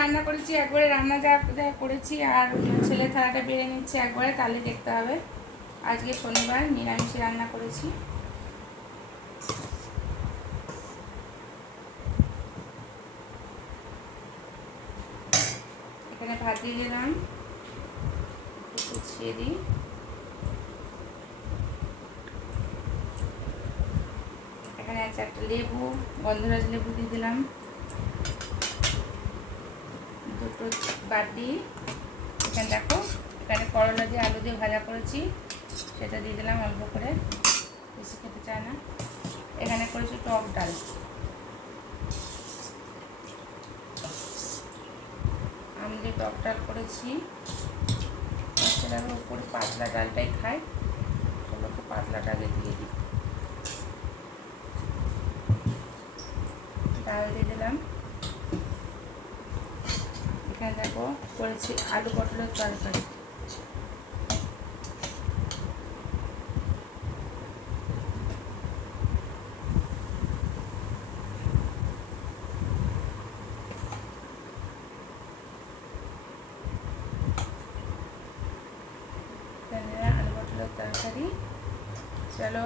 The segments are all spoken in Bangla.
রান্না করেছি একবারে, রান্না যা যা করেছি আর ছেলে থালাটা বেড়ে নিচ্ছে একবারে, তাহলে দেখতে হবে। আজকে শনিবার নিরামিষে রান্না করেছি। এখানে ভাত দিয়ে দিলাম, গুছিয়ে দিই। এখানে আছে একটা লেবু, গন্ধরাজ লেবু দিয়ে দিলাম, দুটো বাটি। এখানে দেখো, এখানে করলা দিয়ে আলু দিয়ে ভাজা করেছি, সেটা দিয়ে দিলাম অল্প করে, বেশি খেতে চায় না। এখানে করেছি টক ডাল, আম দিয়ে টক ডাল করেছি। বাচ্চারা উপরে পাতলা ডালটাই খায়, ওগুলোকে পাতলা ডালে দিয়ে দিই। ডাল দিয়ে দিলাম। এখানে দেখো করেছি আলু পটলের তরকারি। আলু পটলের তরকারি। চলো,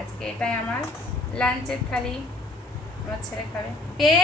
আজকে এটাই আমার লাঞ্চের থালি। আমার ছেলে খাবে। কে?